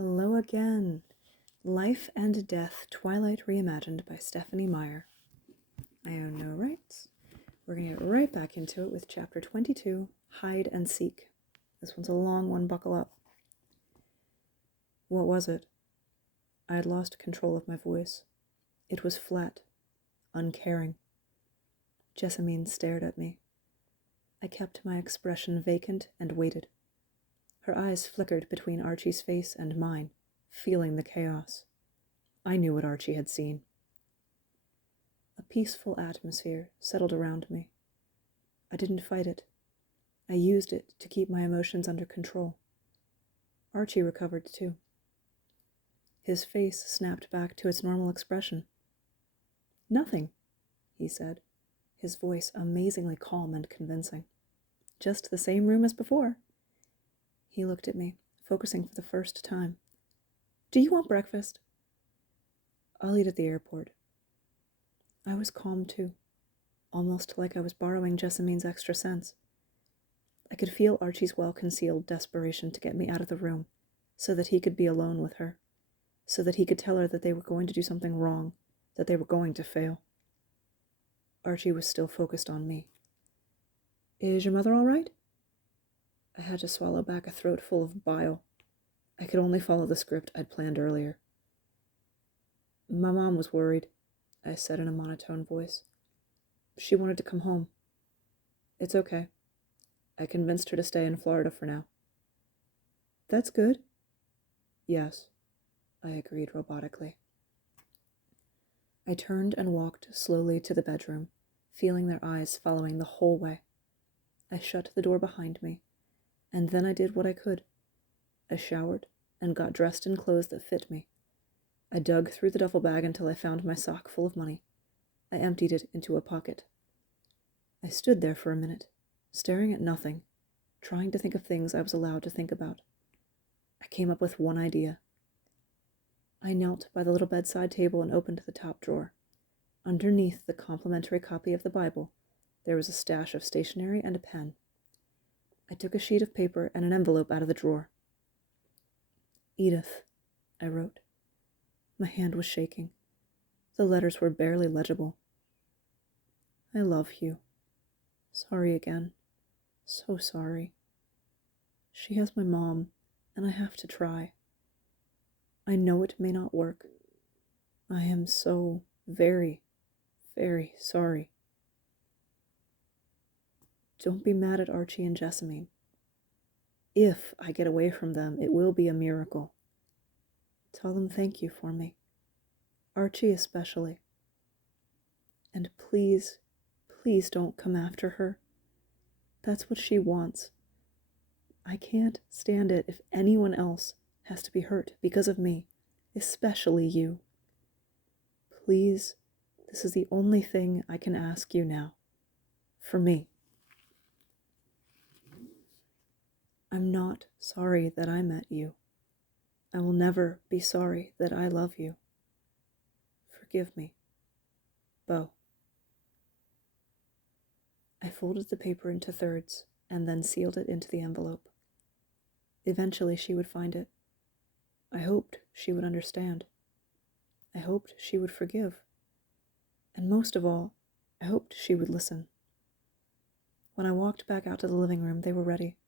Hello again. Life and Death, Twilight Reimagined by Stephenie Meyer. I own no rights. We're going to get right back into it with Chapter 22, Hide and Seek. This one's a long one, buckle up. What was it? I had lost control of my voice. It was flat, uncaring. Jessamine stared at me. I kept my expression vacant and waited. Her eyes flickered between Archie's face and mine, feeling the chaos. I knew what Archie had seen. A peaceful atmosphere settled around me. I didn't fight it. I used it to keep my emotions under control. Archie recovered too. His face snapped back to its normal expression. "Nothing," he said, his voice amazingly calm and convincing. "Just the same room as before." He looked at me, focusing for the first time. "Do you want breakfast?" "I'll eat at the airport." I was calm too, almost like I was borrowing Jessamine's extra sense. I could feel Archie's well-concealed desperation to get me out of the room, so that he could be alone with her, so that he could tell her that they were going to do something wrong, that they were going to fail. Archie was still focused on me. "Is your mother all right?" I had to swallow back a throat full of bile. I could only follow the script I'd planned earlier. "My mom was worried," I said in a monotone voice. "She wanted to come home. It's okay. I convinced her to stay in Florida for now." "That's good." "Yes," I agreed robotically. I turned and walked slowly to the bedroom, feeling their eyes following the whole way. I shut the door behind me, and then I did what I could. I showered and got dressed in clothes that fit me. I dug through the duffel bag until I found my sock full of money. I emptied it into a pocket. I stood there for a minute, staring at nothing, trying to think of things I was allowed to think about. I came up with one idea. I knelt by the little bedside table and opened the top drawer. Underneath the complimentary copy of the Bible, there was a stash of stationery and a pen. I took a sheet of paper and an envelope out of the drawer. "Edith," I wrote. My hand was shaking. The letters were barely legible. "I love you. Sorry again. So sorry. She has my mom, and I have to try. I know it may not work. I am so very, very sorry. Don't be mad at Archie and Jessamine. If I get away from them, it will be a miracle. Tell them thank you for me. Archie especially. And please, please don't come after her. That's what she wants. I can't stand it if anyone else has to be hurt because of me, especially you. Please, this is the only thing I can ask you now. For me. I'm not sorry that I met you. I will never be sorry that I love you. Forgive me. Beau." I folded the paper into thirds and then sealed it into the envelope. Eventually she would find it. I hoped she would understand. I hoped she would forgive. And most of all, I hoped she would listen. When I walked back out to the living room, they were ready.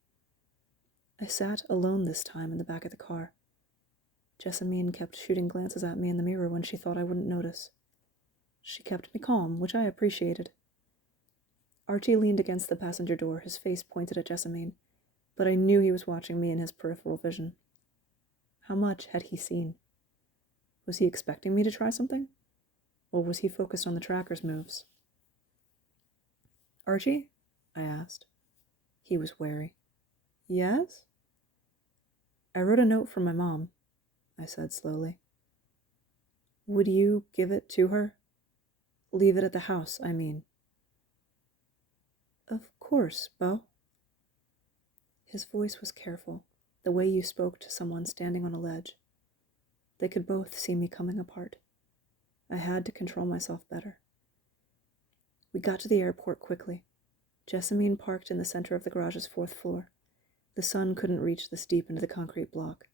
I sat alone this time in the back of the car. Jessamine kept shooting glances at me in the mirror when she thought I wouldn't notice. She kept me calm, which I appreciated. Archie leaned against the passenger door, his face pointed at Jessamine, but I knew he was watching me in his peripheral vision. How much had he seen? Was he expecting me to try something? Or was he focused on the tracker's moves? "Archie?" I asked. He was wary. "Yes?" "I wrote a note from my mom," I said slowly. "Would you give it to her? Leave it at the house, I mean." "Of course, Beau." His voice was careful, the way you spoke to someone standing on a ledge. They could both see me coming apart. I had to control myself better. We got to the airport quickly. Jessamine parked in the center of the garage's 4th floor. The sun couldn't reach this deep into the concrete block.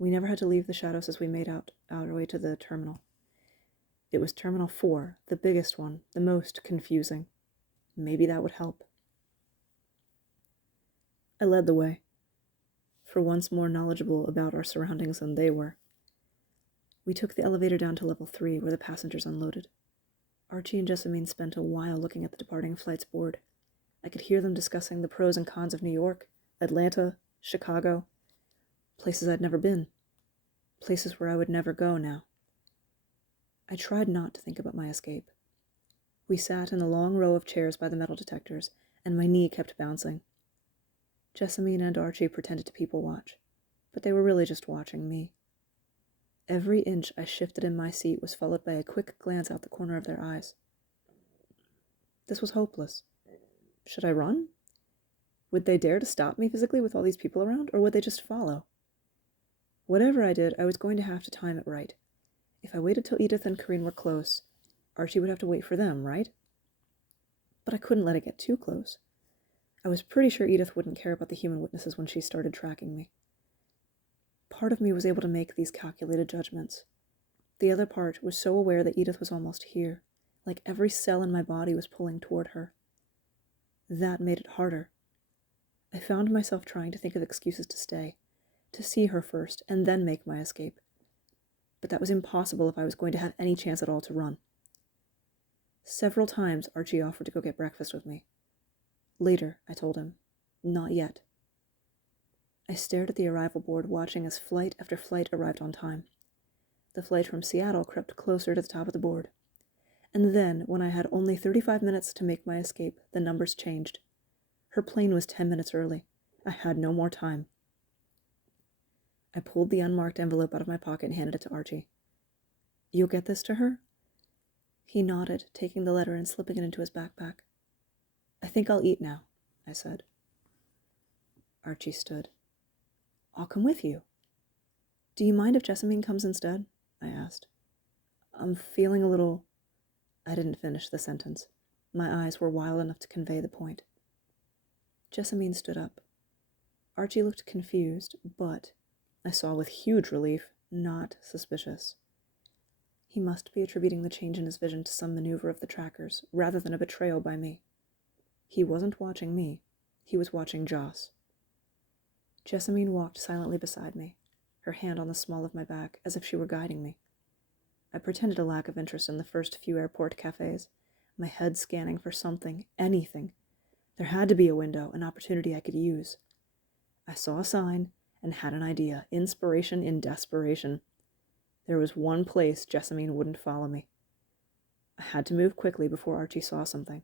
We never had to leave the shadows as we made out our way to the terminal. It was Terminal 4, the biggest one, the most confusing. Maybe that would help. I led the way, for once more knowledgeable about our surroundings than they were. We took the elevator down to level 3, where the passengers unloaded. Archie and Jessamine spent a while looking at the departing flight's board. I could hear them discussing the pros and cons of New York, Atlanta, Chicago, places I'd never been, places where I would never go now. I tried not to think about my escape. We sat in a long row of chairs by the metal detectors, and my knee kept bouncing. Jessamine and Archie pretended to people watch, but they were really just watching me. Every inch I shifted in my seat was followed by a quick glance out the corner of their eyes. This was hopeless. Should I run? Would they dare to stop me physically with all these people around, or would they just follow? Whatever I did, I was going to have to time it right. If I waited till Edith and Corinne were close, Archie would have to wait for them, right? But I couldn't let it get too close. I was pretty sure Edith wouldn't care about the human witnesses when she started tracking me. Part of me was able to make these calculated judgments. The other part was so aware that Edith was almost here, like every cell in my body was pulling toward her. That made it harder. I found myself trying to think of excuses to stay, to see her first, and then make my escape. But that was impossible if I was going to have any chance at all to run. Several times Archie offered to go get breakfast with me. Later, I told him. Not yet. I stared at the arrival board, watching as flight after flight arrived on time. The flight from Seattle crept closer to the top of the board. And then, when I had only 35 minutes to make my escape, the numbers changed. Her plane was 10 minutes early. I had no more time. I pulled the unmarked envelope out of my pocket and handed it to Archie. "You'll get this to her?" He nodded, taking the letter and slipping it into his backpack. "I think I'll eat now," I said. Archie stood. "I'll come with you." "Do you mind if Jessamine comes instead?" I asked. "I'm feeling a little—" I didn't finish the sentence. My eyes were wild enough to convey the point. Jessamine stood up. Archie looked confused, but, I saw with huge relief, not suspicious. He must be attributing the change in his vision to some maneuver of the trackers, rather than a betrayal by me. He wasn't watching me. He was watching Joss. Jessamine walked silently beside me, her hand on the small of my back, as if she were guiding me. I pretended a lack of interest in the first few airport cafes, my head scanning for something, anything. There had to be a window, an opportunity I could use. I saw a sign and had an idea, inspiration in desperation. There was one place Jessamine wouldn't follow me. I had to move quickly before Archie saw something.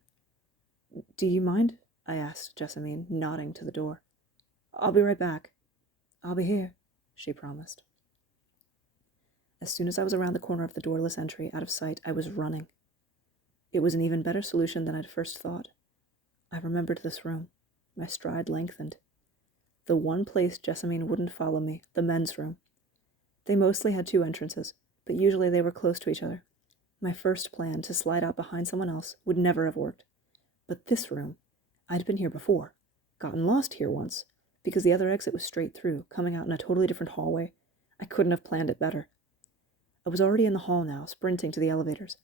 "Do you mind?" I asked Jessamine, nodding to the door. "I'll be right back." "I'll be here," she promised. As soon as I was around the corner of the doorless entry, out of sight, I was running. It was an even better solution than I'd first thought. I remembered this room. My stride lengthened. The one place Jessamine wouldn't follow me, the men's room. They mostly had 2 entrances, but usually they were close to each other. My first plan, to slide out behind someone else, would never have worked. But this room, I'd been here before, gotten lost here once, because the other exit was straight through, coming out in a totally different hallway. I couldn't have planned it better. I was already in the hall now, sprinting to the elevators.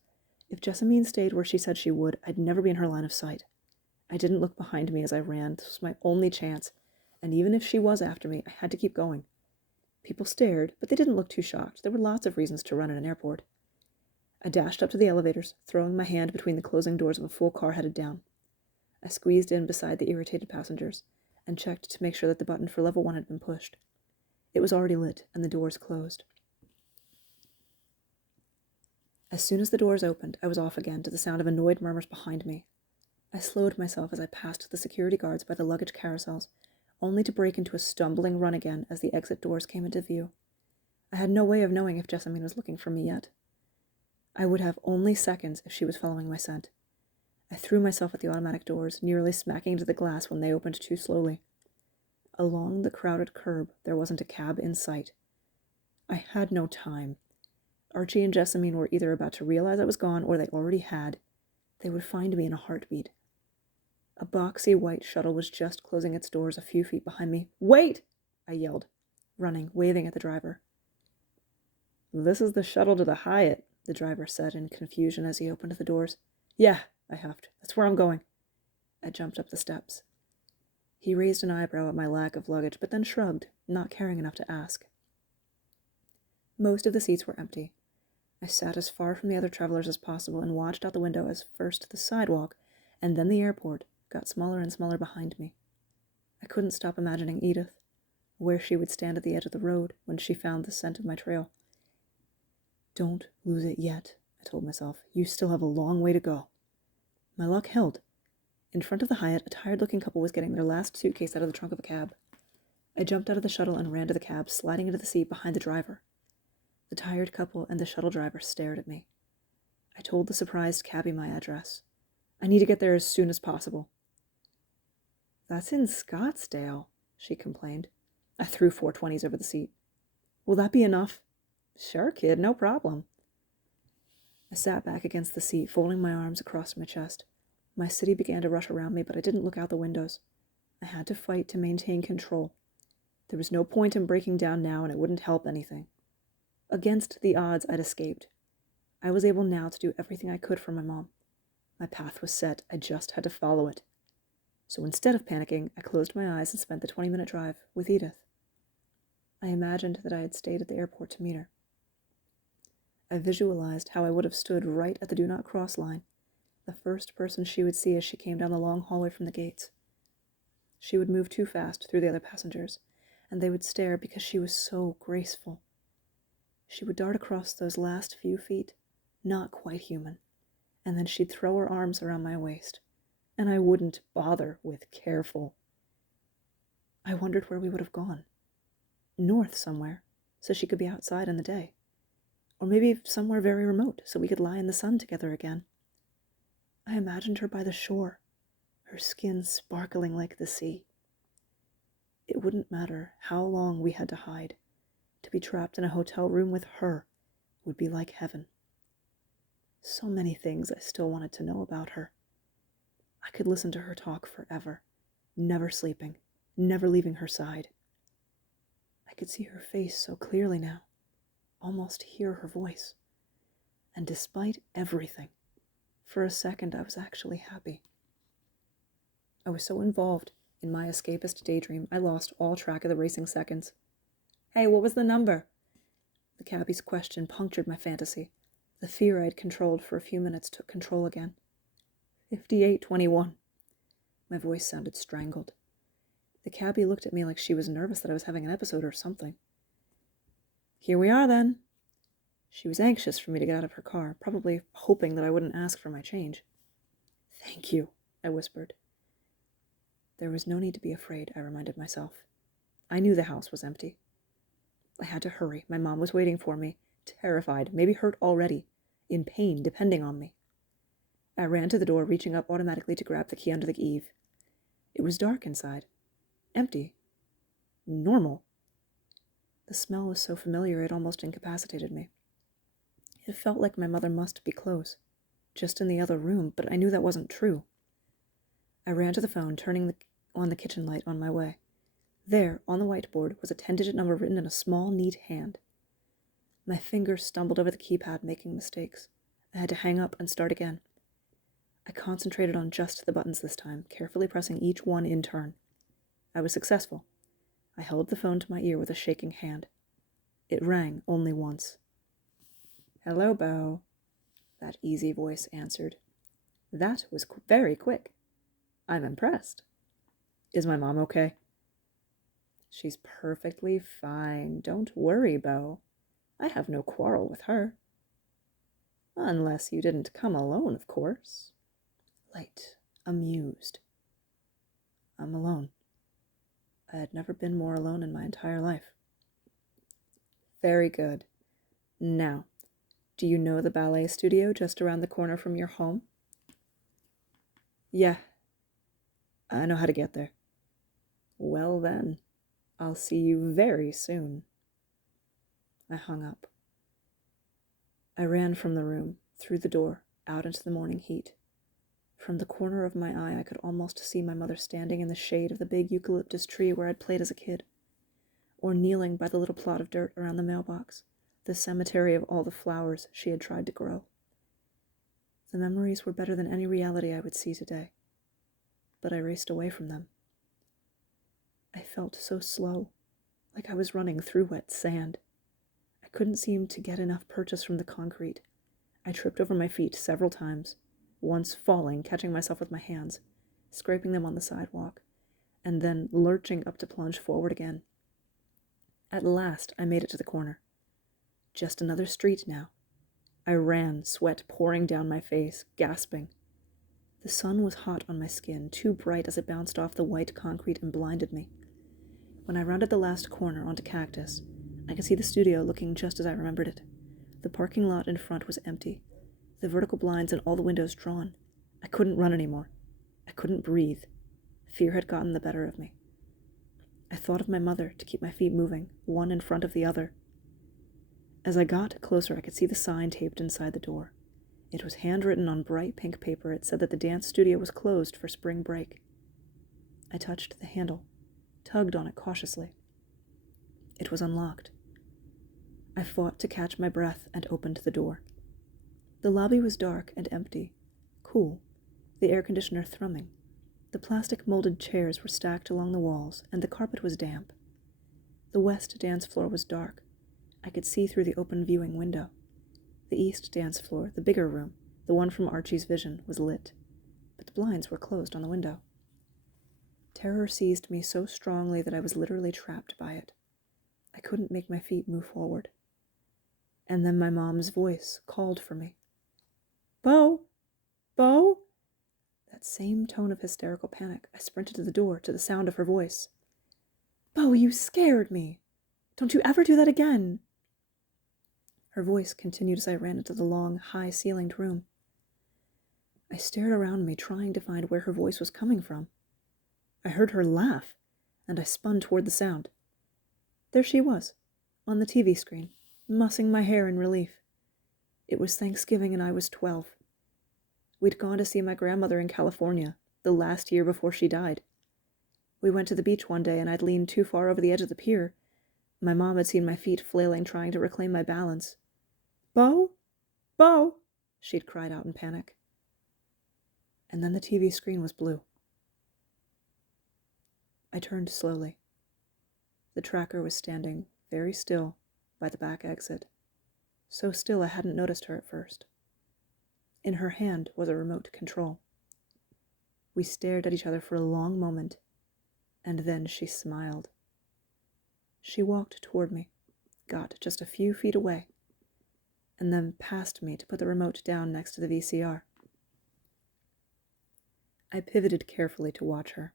If Jessamine stayed where she said she would, I'd never be in her line of sight. I didn't look behind me as I ran. This was my only chance, and even if she was after me, I had to keep going. People stared, but they didn't look too shocked. There were lots of reasons to run in an airport. I dashed up to the elevators, throwing my hand between the closing doors of a full car headed down. I squeezed in beside the irritated passengers and checked to make sure that the button for level 1 had been pushed. It was already lit, and the doors closed. As soon as the doors opened, I was off again to the sound of annoyed murmurs behind me. I slowed myself as I passed the security guards by the luggage carousels, only to break into a stumbling run again as the exit doors came into view. I had no way of knowing if Jessamine was looking for me yet. I would have only seconds if she was following my scent. I threw myself at the automatic doors, nearly smacking into the glass when they opened too slowly. Along the crowded curb, there wasn't a cab in sight. I had no time. Archie and Jessamine were either about to realize I was gone or they already had. They would find me in a heartbeat. A boxy white shuttle was just closing its doors a few feet behind me. "Wait!" I yelled. running, waving at the driver. "This is the shuttle to the Hyatt," the driver said in confusion as he opened the doors. "Yeah," I huffed. "That's where I'm going." I jumped up the steps. He raised an eyebrow at my lack of luggage, but then shrugged, not caring enough to ask. Most of the seats were empty. I sat as far from the other travelers as possible and watched out the window as first the sidewalk and then the airport got smaller and smaller behind me. I couldn't stop imagining Edith, where she would stand at the edge of the road when she found the scent of my trail. "Don't lose it yet," I told myself. "You still have a long way to go." My luck held. In front of the Hyatt, a tired-looking couple was getting their last suitcase out of the trunk of a cab. I jumped out of the shuttle and ran to the cab, sliding into the seat behind the driver. The tired couple and the shuttle driver stared at me. I told the surprised cabbie my address. "I need to get there as soon as possible." "That's in Scottsdale," she complained. I threw 420s over the seat. "Will that be enough?" "Sure, kid, no problem." I sat back against the seat, folding my arms across my chest. My city began to rush around me, but I didn't look out the windows. I had to fight to maintain control. There was no point in breaking down now, and it wouldn't help anything. Against the odds, I'd escaped. I was able now to do everything I could for my mom. My path was set. I just had to follow it. So instead of panicking, I closed my eyes and spent the 20-minute drive with Edith. I imagined that I had stayed at the airport to meet her. I visualized how I would have stood right at the do not cross line, the first person she would see as she came down the long hallway from the gates. She would move too fast through the other passengers, and they would stare because she was so graceful. She would dart across those last few feet, not quite human, and then she'd throw her arms around my waist, and I wouldn't bother with careful. I wondered where we would have gone. North somewhere, so she could be outside in the day. Or maybe somewhere very remote, so we could lie in the sun together again. I imagined her by the shore, her skin sparkling like the sea. It wouldn't matter how long we had to hide. To be trapped in a hotel room with her would be like heaven. So many things I still wanted to know about her. I could listen to her talk forever, never sleeping, never leaving her side. I could see her face so clearly now, almost hear her voice. And despite everything, for a second I was actually happy. I was so involved in my escapist daydream, I lost all track of the racing seconds. "Hey, what was the number?" The cabbie's question punctured my fantasy. The fear I had controlled for a few minutes took control again. 5821. My voice sounded strangled. The cabbie looked at me like she was nervous that I was having an episode or something. "Here we are, then." She was anxious for me to get out of her car, probably hoping that I wouldn't ask for my change. "Thank you," I whispered. There was no need to be afraid, I reminded myself. I knew the house was empty. I had to hurry. My mom was waiting for me, terrified, maybe hurt already, in pain, depending on me. I ran to the door, reaching up automatically to grab the key under the eave. It was dark inside. Empty. Normal. The smell was so familiar it almost incapacitated me. It felt like my mother must be close, just in the other room, but I knew that wasn't true. I ran to the phone, turning on the kitchen light on my way. There, on the whiteboard, was a 10-digit number written in a small, neat hand. My fingers stumbled over the keypad, making mistakes. I had to hang up and start again. I concentrated on just the buttons this time, carefully pressing each one in turn. I was successful. I held the phone to my ear with a shaking hand. It rang only once. "Hello, Beau," that easy voice answered. That was very quick. I'm impressed. "Is my mom okay?" "She's perfectly fine. Don't worry, Beau. I have no quarrel with her." "Unless you didn't come alone, of course." Light, amused. I'm alone. I had never been more alone in my entire life. "Very good. Now, do you know the ballet studio just around the corner from your home?" "Yeah. I know how to get there." "Well then, I'll see you very soon." I hung up. I ran from the room, through the door, out into the morning heat. From the corner of my eye, I could almost see my mother standing in the shade of the big eucalyptus tree where I'd played as a kid. or kneeling by the little plot of dirt around the mailbox, the cemetery of all the flowers she had tried to grow. The memories were better than any reality I would see today, but I raced away from them. I felt so slow, like I was running through wet sand. I couldn't seem to get enough purchase from the concrete. I tripped over my feet several times, once falling, catching myself with my hands, scraping them on the sidewalk, and then lurching up to plunge forward again. At last, I made it to the corner. Just another street now. I ran, sweat pouring down my face, gasping. The sun was hot on my skin, too bright as it bounced off the white concrete and blinded me. When I rounded the last corner onto Cactus, I could see the studio looking just as I remembered it. The parking lot in front was empty, the vertical blinds and all the windows drawn. I couldn't run anymore. I couldn't breathe. Fear had gotten the better of me. I thought of my mother to keep my feet moving, one in front of the other. As I got closer, I could see the sign taped inside the door. It was handwritten on bright pink paper. It said that the dance studio was closed for spring break. I touched the handle, tugged on it cautiously. It was unlocked. I fought to catch my breath and opened the door. The lobby was dark and empty, cool, the air conditioner thrumming. The plastic molded chairs were stacked along the walls, and the carpet was damp. The west dance floor was dark. I could see through the open viewing window. The east dance floor, the bigger room, the one from Archie's vision, was lit, but the blinds were closed on the window. Terror seized me so strongly that I was literally trapped by it. I couldn't make my feet move forward. And then my mom's voice called for me. "Bo! Bo!" That same tone of hysterical panic. I sprinted to the door, to the sound of her voice. "Bo, you scared me! Don't you ever do that again!" Her voice continued as I ran into the long, high-ceilinged room. I stared around me, trying to find where her voice was coming from. I heard her laugh, and I spun toward the sound. There she was, on the TV screen, mussing my hair in relief. It was Thanksgiving and I was 12. We'd gone to see my grandmother in California, the last year before she died. We went to the beach one day and I'd leaned too far over the edge of the pier. My mom had seen my feet flailing, trying to reclaim my balance. "Bo! Bo!" she'd cried out in panic. And then the TV screen was blue. I turned slowly. The tracker was standing very still by the back exit, so still I hadn't noticed her at first. In her hand was a remote control. We stared at each other for a long moment, and then she smiled. She walked toward me, got just a few feet away, and then past me to put the remote down next to the VCR. I pivoted carefully to watch her.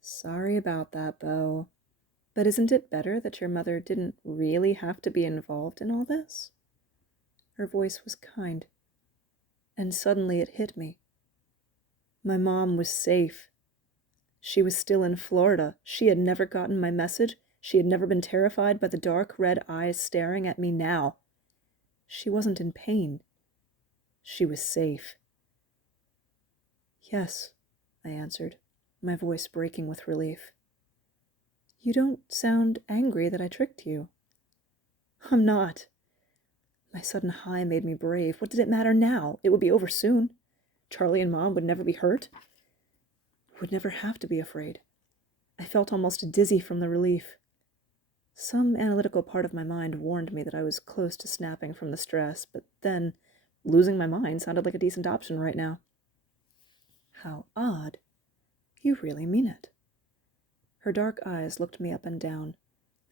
"Sorry about that, Bo. But isn't it better that your mother didn't really have to be involved in all this?" Her voice was kind, and suddenly it hit me. My mom was safe. She was still in Florida. She had never gotten my message. She had never been terrified by the dark red eyes staring at me now. She wasn't in pain. She was safe. "Yes," I answered, my voice breaking with relief. "You don't sound angry that I tricked you." "I'm not." My sudden high made me brave. What did it matter now? It would be over soon. Charlie and Mom would never be hurt. Would never have to be afraid. I felt almost dizzy from the relief. Some analytical part of my mind warned me that I was close to snapping from the stress, but then losing my mind sounded like a decent option right now. "How odd. You really mean it." Her dark eyes looked me up and down.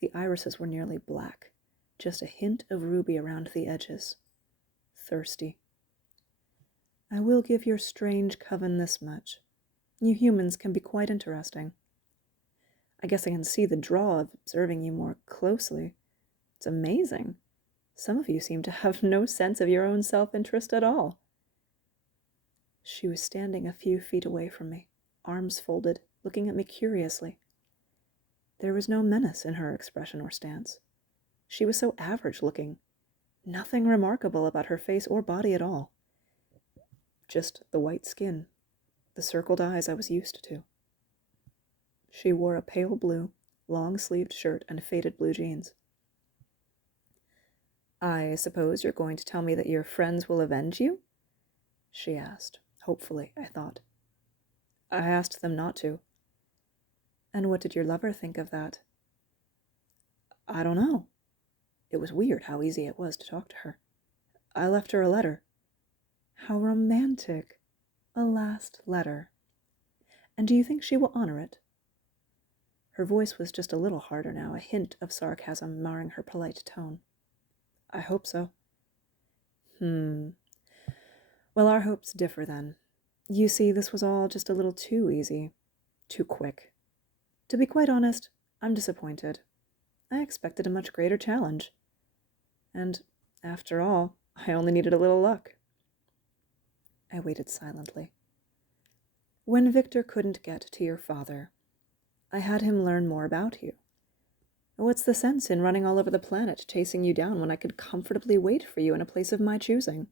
The irises were nearly black, just a hint of ruby around the edges. Thirsty. "I will give your strange coven this much. You humans can be quite interesting. I guess I can see the draw of observing you more closely. It's amazing. Some of you seem to have no sense of your own self-interest at all." She was standing a few feet away from me, arms folded, looking at me curiously. There was no menace in her expression or stance. She was so average-looking. Nothing remarkable about her face or body at all. Just the white skin, the circled eyes I was used to. She wore a pale blue, long-sleeved shirt and faded blue jeans. "I suppose you're going to tell me that your friends will avenge you?" she asked. Hopefully, I thought. "I asked them not to." "And what did your lover think of that?" "I don't know." It was weird how easy it was to talk to her. "I left her a letter." "How romantic. A last letter. And do you think she will honor it?" Her voice was just a little harder now, a hint of sarcasm marring her polite tone. "I hope so." Well, our hopes differ then. You see, this was all just a little too easy. Too quick. To be quite honest, I'm disappointed. I expected a much greater challenge. And, after all, I only needed a little luck. I waited silently. "When Victor couldn't get to your father, I had him learn more about you. What's the sense in running all over the planet chasing you down when I could comfortably wait for you in a place of my choosing?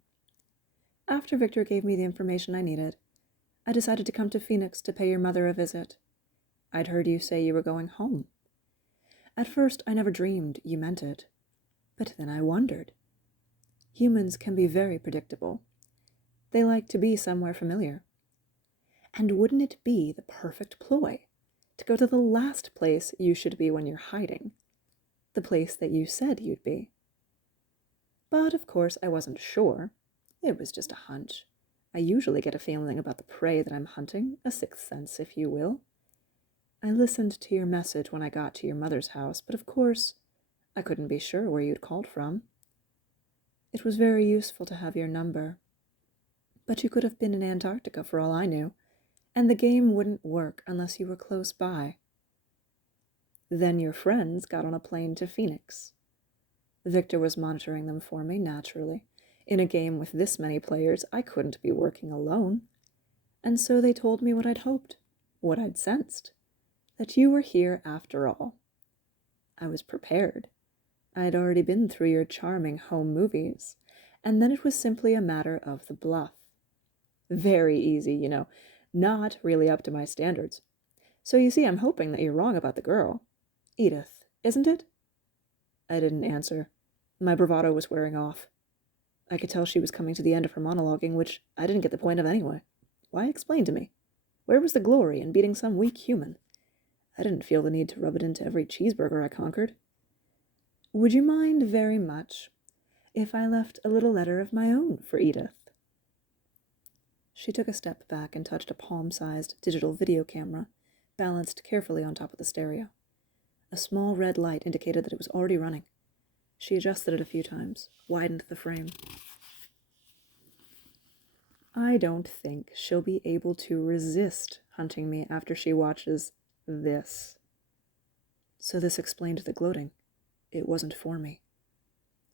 After Victor gave me the information I needed, I decided to come to Phoenix to pay your mother a visit. I'd heard you say you were going home. At first, I never dreamed you meant it. But then I wondered. Humans can be very predictable. They like to be somewhere familiar. And wouldn't it be the perfect ploy to go to the last place you should be when you're hiding, the place that you said you'd be? But of course I wasn't sure. It was just a hunch. I usually get a feeling about the prey that I'm hunting, a sixth sense, if you will. I listened to your message when I got to your mother's house, but of course I couldn't be sure where you'd called from. It was very useful to have your number. But you could have been in Antarctica for all I knew, and the game wouldn't work unless you were close by. Then your friends got on a plane to Phoenix. Victor was monitoring them for me, naturally. In a game with this many players, I couldn't be working alone. And so they told me what I'd hoped, what I'd sensed, that you were here after all. I was prepared. I'd already been through your charming home movies, and then it was simply a matter of the bluff. Very easy, you know, not really up to my standards. So you see, I'm hoping that you're wrong about the girl. Edith, isn't it? I didn't answer. My bravado was wearing off. I could tell she was coming to the end of her monologuing, which I didn't get the point of anyway. Why explain to me? Where was the glory in beating some weak human? I didn't feel the need to rub it into every cheeseburger I conquered. Would you mind very much if I left a little letter of my own for Edith? She took a step back and touched a palm-sized digital video camera, balanced carefully on top of the stereo. A small red light indicated that it was already running. She adjusted it a few times, widened the frame. I don't think she'll be able to resist hunting me after she watches this. So this explained the gloating. It wasn't for me.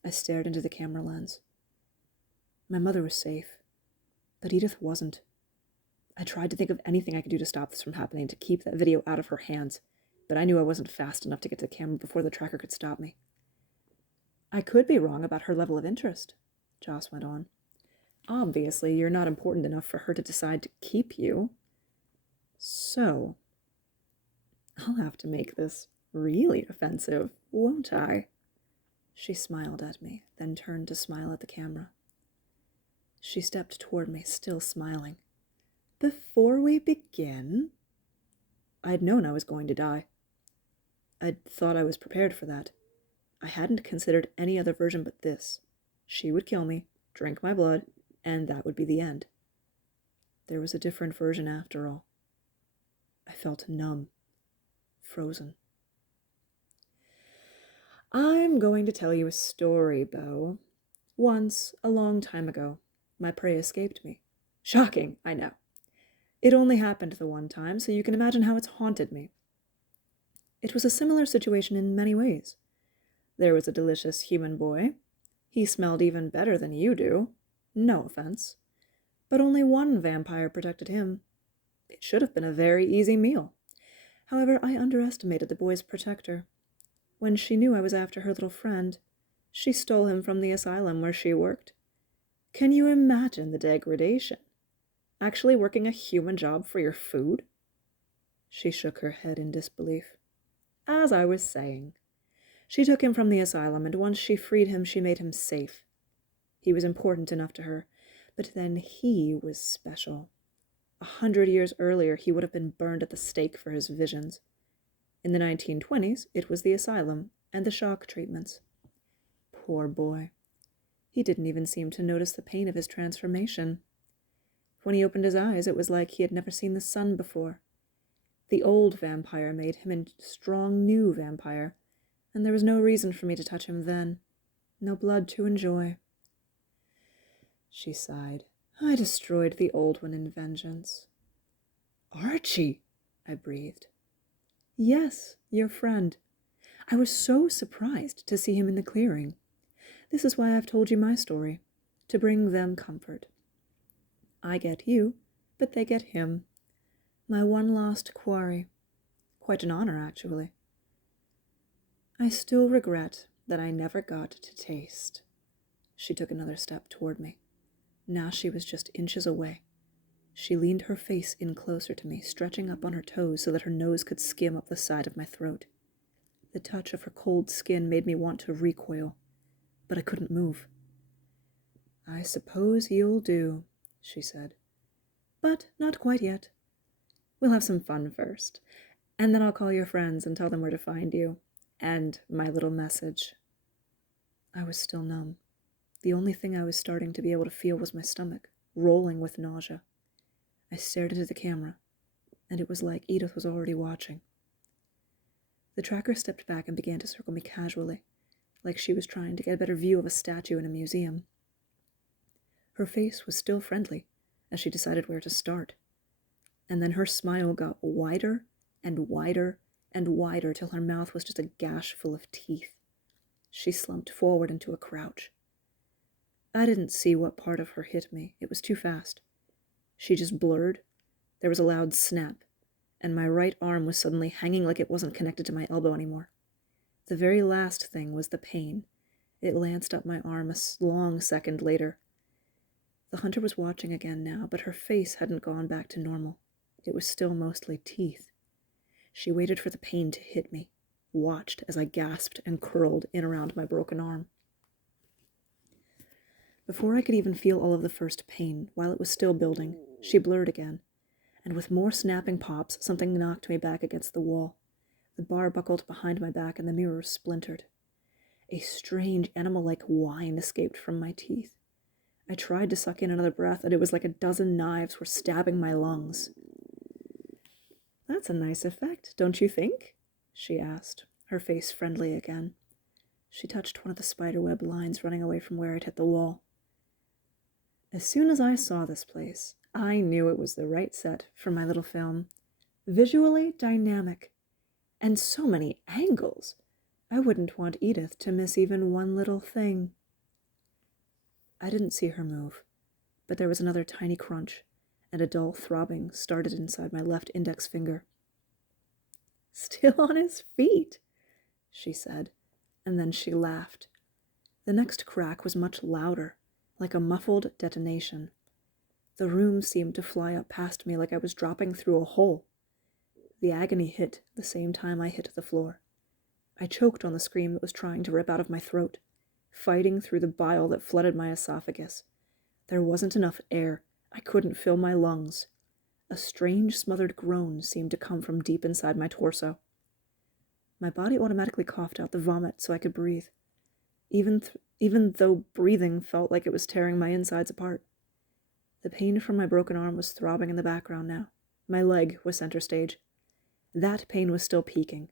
I stared into the camera lens. My mother was safe, but Edith wasn't. I tried to think of anything I could do to stop this from happening, to keep that video out of her hands, but I knew I wasn't fast enough to get to the camera before the tracker could stop me. I could be wrong about her level of interest, Joss went on. Obviously, you're not important enough for her to decide to keep you. So, I'll have to make this really offensive, won't I? She smiled at me, then turned to smile at the camera. She stepped toward me, still smiling. Before we begin? I'd known I was going to die. I'd thought I was prepared for that. I hadn't considered any other version but this. She would kill me, drink my blood, and that would be the end. There was a different version after all. I felt numb, frozen. I'm going to tell you a story, Beau. Once, a long time ago, my prey escaped me. Shocking, I know. It only happened the one time, so you can imagine how it's haunted me. It was a similar situation in many ways. There was a delicious human boy. He smelled even better than you do. No offense. But only one vampire protected him. It should have been a very easy meal. However, I underestimated the boy's protector. When she knew I was after her little friend, she stole him from the asylum where she worked. Can you imagine the degradation? Actually working a human job for your food? She shook her head in disbelief. As I was saying, she took him from the asylum, and once she freed him, she made him safe. He was important enough to her, but then he was special. 100 years earlier, he would have been burned at the stake for his visions. In the 1920s, it was the asylum and the shock treatments. Poor boy. He didn't even seem to notice the pain of his transformation. When he opened his eyes, it was like he had never seen the sun before. The old vampire made him a strong new vampire, and there was no reason for me to touch him then. No blood to enjoy. She sighed. I destroyed the old one in vengeance. Archie, I breathed. Yes, your friend. I was so surprised to see him in the clearing. This is why I've told you my story, to bring them comfort. I get you, but they get him. My one lost quarry. Quite an honor, actually. I still regret that I never got to taste. She took another step toward me. Now she was just inches away. She leaned her face in closer to me, stretching up on her toes so that her nose could skim up the side of my throat. The touch of her cold skin made me want to recoil, but I couldn't move. I suppose you'll do, she said. But not quite yet. We'll have some fun first, and then I'll call your friends and tell them where to find you, and my little message. I was still numb. The only thing I was starting to be able to feel was my stomach, rolling with nausea. I stared into the camera, and it was like Edith was already watching. The tracker stepped back and began to circle me casually, like she was trying to get a better view of a statue in a museum. Her face was still friendly as she decided where to start, and then her smile got wider and wider and wider till her mouth was just a gash full of teeth. She slumped forward into a crouch. I didn't see what part of her hit me. It was too fast. She just blurred. There was a loud snap, and my right arm was suddenly hanging like it wasn't connected to my elbow anymore. The very last thing was the pain. It lanced up my arm a long second later. The hunter was watching again now, but her face hadn't gone back to normal. It was still mostly teeth. She waited for the pain to hit me, watched as I gasped and curled in around my broken arm. Before I could even feel all of the first pain, while it was still building, she blurred again, and with more snapping pops, something knocked me back against the wall. The bar buckled behind my back and the mirror splintered. A strange animal-like whine escaped from my teeth. I tried to suck in another breath, and it was like a dozen knives were stabbing my lungs. That's a nice effect, don't you think? She asked, her face friendly again. She touched one of the spiderweb lines running away from where it hit the wall. As soon as I saw this place, I knew it was the right set for my little film. Visually dynamic. And so many angles. I wouldn't want Edith to miss even one little thing. I didn't see her move, but there was another tiny crunch, and a dull throbbing started inside my left index finger. Still on his feet, she said, and then she laughed. The next crack was much louder, like a muffled detonation. The room seemed to fly up past me like I was dropping through a hole. The agony hit the same time I hit the floor. I choked on the scream that was trying to rip out of my throat, fighting through the bile that flooded my esophagus. There wasn't enough air. I couldn't fill my lungs. A strange smothered groan seemed to come from deep inside my torso. My body automatically coughed out the vomit so I could breathe, even though breathing felt like it was tearing my insides apart. The pain from my broken arm was throbbing in the background now. My leg was center stage. That pain was still peaking.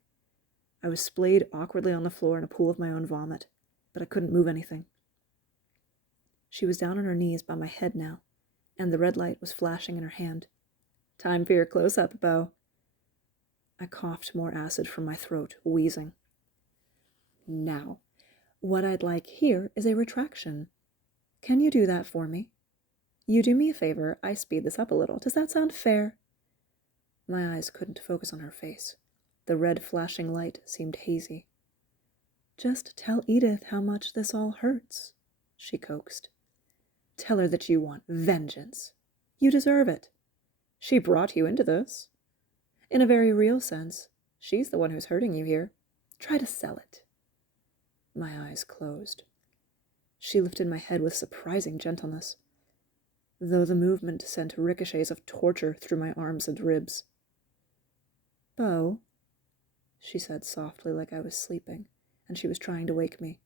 I was splayed awkwardly on the floor in a pool of my own vomit, but I couldn't move anything. She was down on her knees by my head now, and the red light was flashing in her hand. Time for your close-up, Beau. I coughed more acid from my throat, wheezing. Now, what I'd like here is a retraction. Can you do that for me? You do me a favor, I speed this up a little. Does that sound fair? My eyes couldn't focus on her face. The red flashing light seemed hazy. Just tell Edith how much this all hurts, she coaxed. Tell her that you want vengeance. You deserve it. She brought you into this. In a very real sense, She's the one who's hurting you here. Try to sell it. My eyes closed. She lifted my head with surprising gentleness, though the movement sent ricochets of torture through my arms and ribs. Beau, she said softly like I was sleeping, and she was trying to wake me.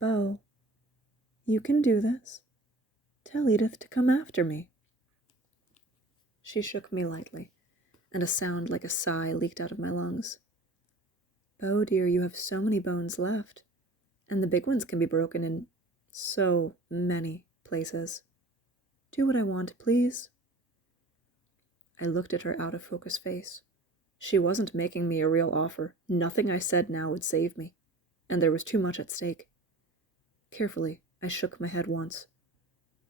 Beau, you can do this. Tell Edith to come after me. She shook me lightly, and a sound like a sigh leaked out of my lungs. Beau, dear, you have so many bones left, and the big ones can be broken in so many places. Do what I want, please. I looked at her out-of-focus face. She wasn't making me a real offer. Nothing I said now would save me, and there was too much at stake. Carefully, I shook my head once.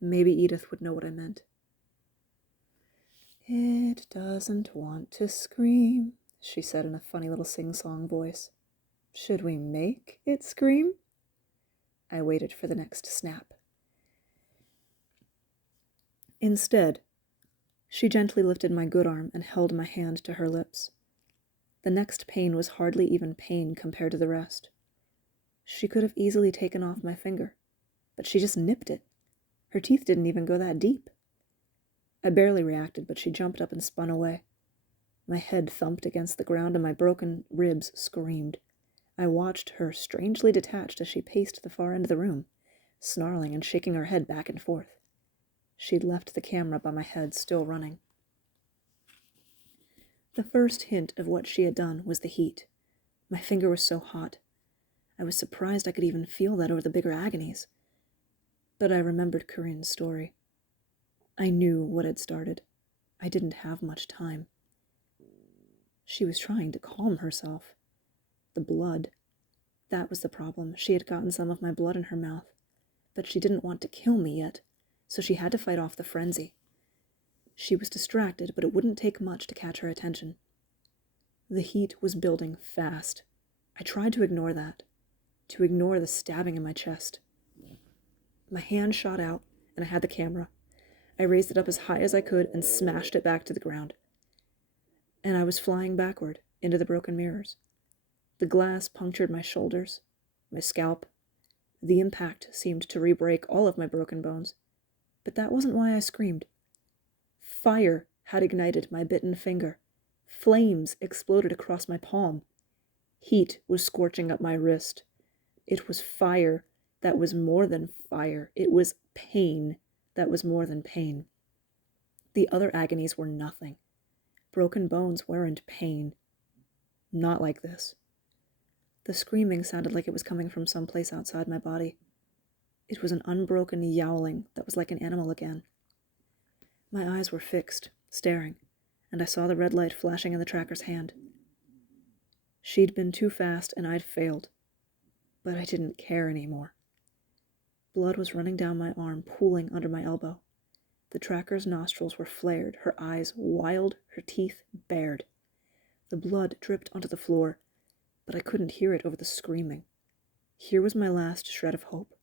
Maybe Edith would know what I meant. It doesn't want to scream, she said in a funny little sing-song voice. Should we make it scream? I waited for the next snap. Instead, she gently lifted my good arm and held my hand to her lips. The next pain was hardly even pain compared to the rest. She could have easily taken off my finger, but she just nipped it. Her teeth didn't even go that deep. I barely reacted, but she jumped up and spun away. My head thumped against the ground and my broken ribs screamed. I watched her strangely detached as she paced the far end of the room, snarling and shaking her head back and forth. She'd left the camera by my head still running. The first hint of what she had done was the heat. My finger was so hot. I was surprised I could even feel that over the bigger agonies. But I remembered Corinne's story. I knew what had started. I didn't have much time. She was trying to calm herself. The blood. That was the problem. She had gotten some of my blood in her mouth. But she didn't want to kill me yet, so she had to fight off the frenzy. She was distracted, but it wouldn't take much to catch her attention. The heat was building fast. I tried to ignore that, to ignore the stabbing in my chest. My hand shot out, and I had the camera. I raised it up as high as I could and smashed it back to the ground. And I was flying backward into the broken mirrors. The glass punctured my shoulders, my scalp. The impact seemed to re-break all of my broken bones. But that wasn't why I screamed. Fire had ignited my bitten finger. Flames exploded across my palm. Heat was scorching up my wrist. It was fire that was more than fire. It was pain that was more than pain. The other agonies were nothing. Broken bones weren't pain. Not like this. The screaming sounded like it was coming from someplace outside my body. It was an unbroken yowling that was like an animal again. My eyes were fixed, staring, and I saw the red light flashing in the tracker's hand. She'd been too fast and I'd failed, but I didn't care anymore. Blood was running down my arm, pooling under my elbow. The tracker's nostrils were flared, her eyes wild, her teeth bared. The blood dripped onto the floor, but I couldn't hear it over the screaming. Here was my last shred of hope.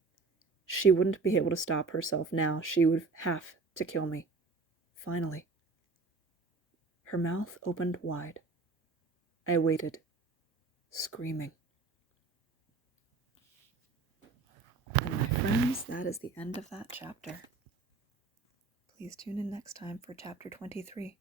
She wouldn't be able to stop herself now. She would have to kill me. Finally. Her mouth opened wide. I waited, screaming. And my friends, that is the end of that chapter. Please tune in next time for chapter 23.